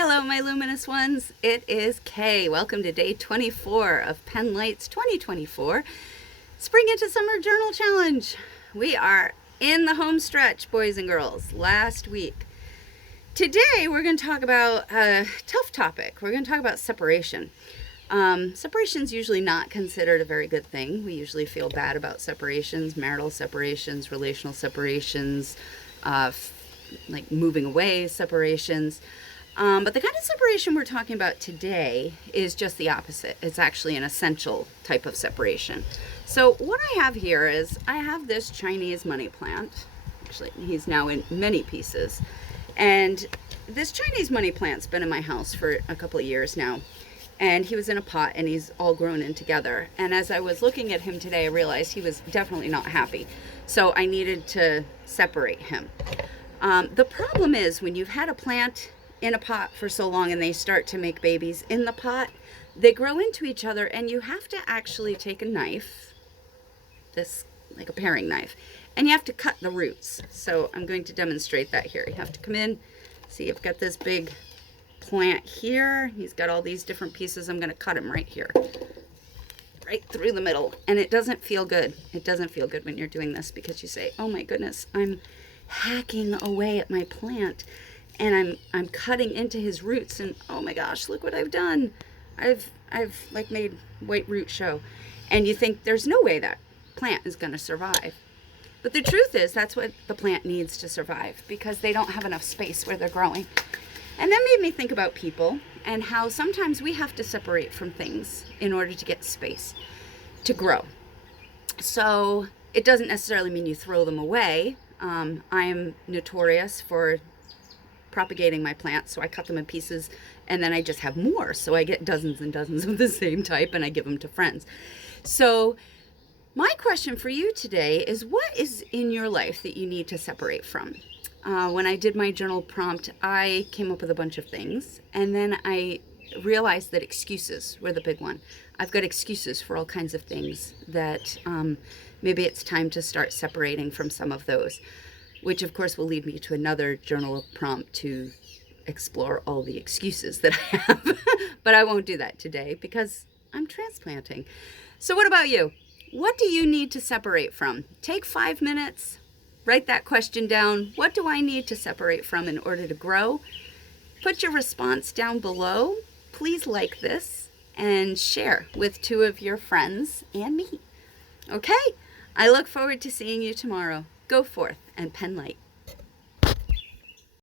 Hello, my luminous ones. It is Kay. Welcome to day 24 of Pen Light's 2024 Spring into Summer Journal Challenge. We are in the home stretch, boys and girls, last week. Today, we're going to talk about a tough topic. We're going to talk about separation. Separation is usually not considered a very good thing. We usually feel bad about separations, marital separations, relational separations, like moving away separations. But the kind of separation we're talking about today is just the opposite. It's actually an essential type of separation. So what I have here is I have this Chinese money plant. Actually, he's now in many pieces. And this Chinese money plant's been in my house for a couple of years now. And he was in a pot and he's all grown in together. And as I was looking at him today, I realized he was definitely not happy. So I needed to separate him. The problem is when you've had a plant in a pot for so long and they start to make babies in the pot, they grow into each other and you have to actually take a knife, this like a paring knife, and you have to cut the roots. So I'm going to demonstrate that here. You have to come in, see I've got this big plant here. He's got all these different pieces. I'm going to cut him right here, right through the middle. And it doesn't feel good. It doesn't feel good when you're doing this because you say, oh my goodness, I'm hacking away at my plant. And I'm cutting into his roots, and oh my gosh, look what I've done. I've like made white root show. And you think there's no way that plant is going to survive. But the truth is that's what the plant needs to survive because they don't have enough space where they're growing. And that made me think about people and how sometimes we have to separate from things in order to get space to grow. So it doesn't necessarily mean you throw them away. I'm notorious for propagating my plants, so I cut them in pieces and then I just have more, so I get dozens and dozens of the same type and I give them to friends. So my question for you today is, what is in your life that you need to separate from? When I did my journal prompt, I came up with a bunch of things, and then I realized that excuses were the big one. I've got excuses for all kinds of things that maybe it's time to start separating from some of those, which of course will lead me to another journal prompt to explore all the excuses that I have. But I won't do that today because I'm transplanting. So what about you? What do you need to separate from? Take 5 minutes, write that question down. What do I need to separate from in order to grow? Put your response down below. Please like this and share with 2 of your friends and me. Okay? I look forward to seeing you tomorrow. Go forth and pen light.